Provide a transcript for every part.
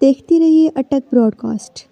देखती रहिए अटक ब्रॉडकास्ट।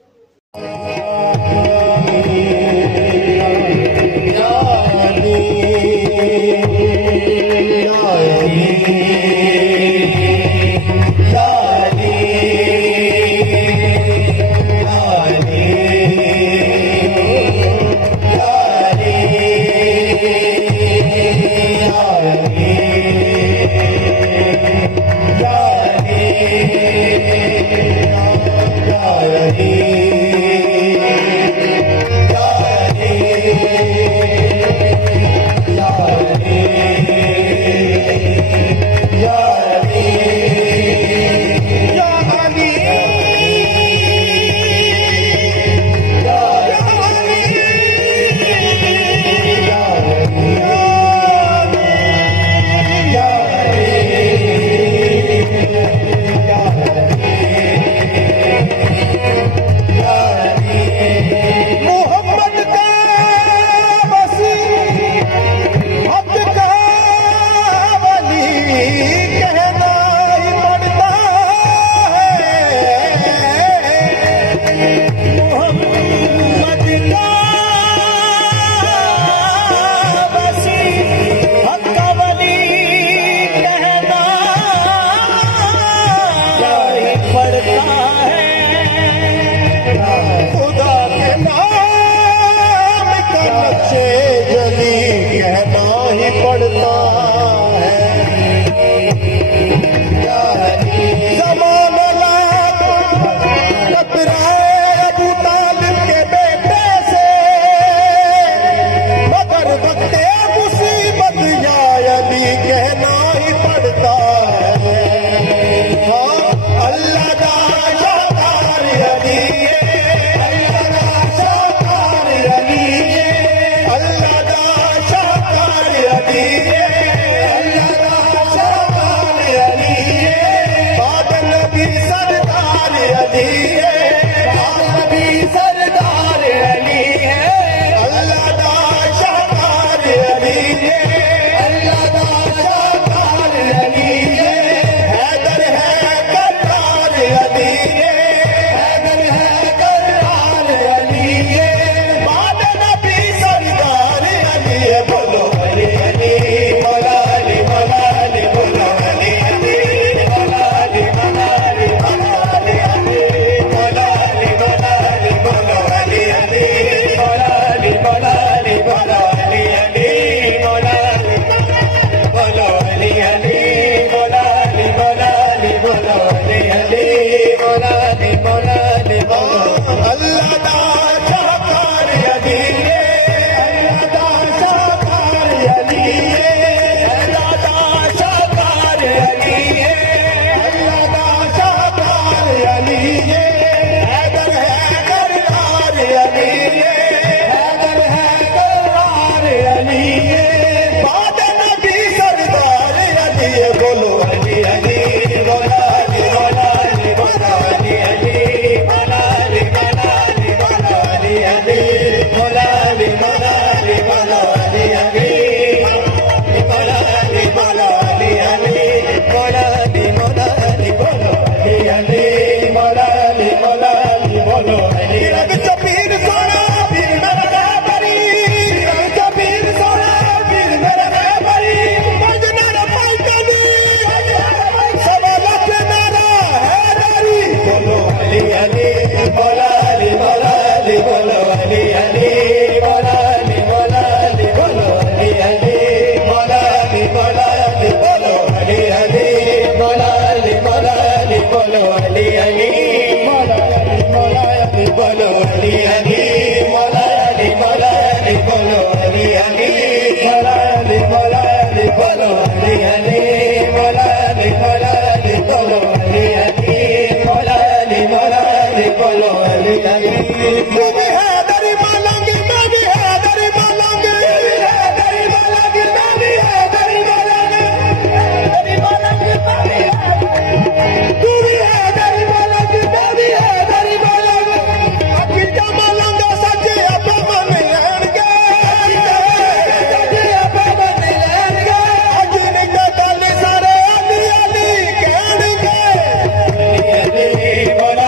बोला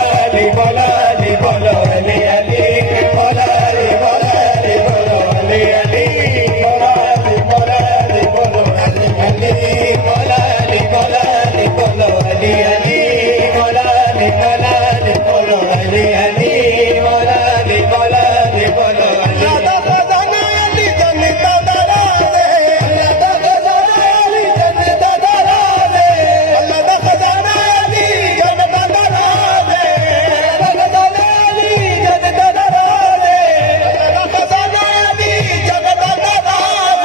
बोलो अली अली मौला अली मौला अली बोलो अली अली मौला अली मौला अली बोलो अली अली मौला अली मौला अली बोलो अली अली मौला अली मौला अली बोलो अली अली मौला अली मौला अली बोलो अली अल्लाह दा खजाना अली जन्नत दा राज़ अल्लाह दा खजाना अली जन्नत दा राज़ अल्लाह दा खजाना अली जन्नत दा राज़ अल्लाह दा खजाना अली जन्नत दा राज़ अल्लाह दा खजाना अली जन्नत दा राज़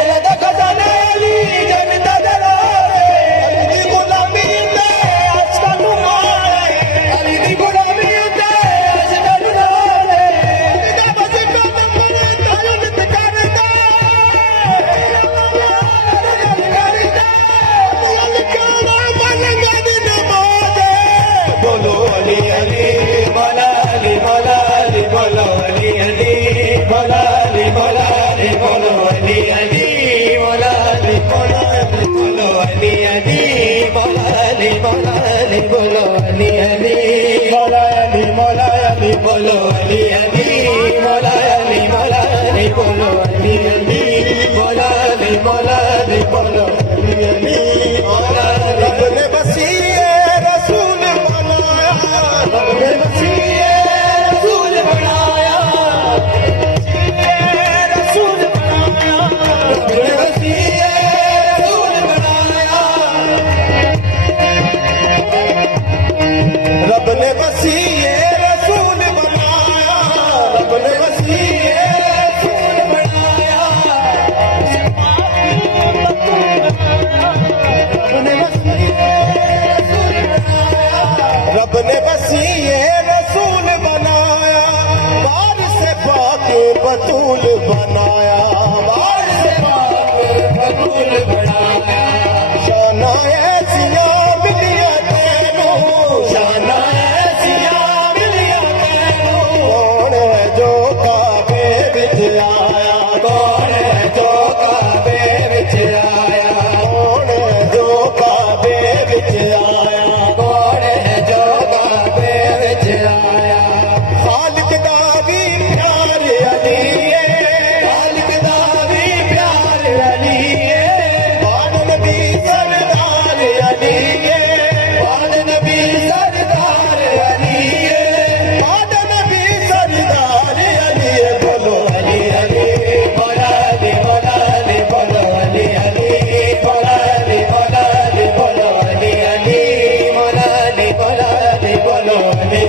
अल्लाह दा खजाना अली जन्नत दा राज़ अली दी गुलामी ते आशका नुमाए अली दी गुलामी ते आशका नुमाए अली दा बजका नंबर तायद करदा अली काला मलंगा दी नमाज बोलो अली अली मौला अली मौला अली बोलो अली अली मौला अली मौला अली बोलो अली अली मौला अली मौला अली बोलो अली अली मौला अली मौला अली बोलो अली अली मौला अली मौला अली बोलो अली अली मौला अली मौला अली बोलो अली अली मौला अली मौला अली बोलो अली अली मौला रब ने वसीए रसूल बनाया रब ने वसीए रसूल बनाया रसूल बनाया रब ने वसीए रसूल बनाया रब ने वसीए रसूल बनाया रब ने वसीए रसूल बनाया रब ने वसीए रसूल बनाया बार से पाक बतूल बनाया बार से पाक बतूल बनाया शाना ऐसिया मिलिया तेनू शाना ऐसिया मिलिया तेनू कौन है जो काबे विच आया कौन है जो काबे विच आया कौन है जो काबे विच आया कौन है जो काबे विच आया खालिक दा भी प्यार अली है खालिक दा भी प्यार अली है बाद नबी सरदार अली है बाद नबी सरदार अली है बाद नबी सरदार अली है बोलो अली अली मौला अली मौला अली बोलो अली अली मौला अली मौला अली बोलो अली अली मौला अली मौला अली बोलो अली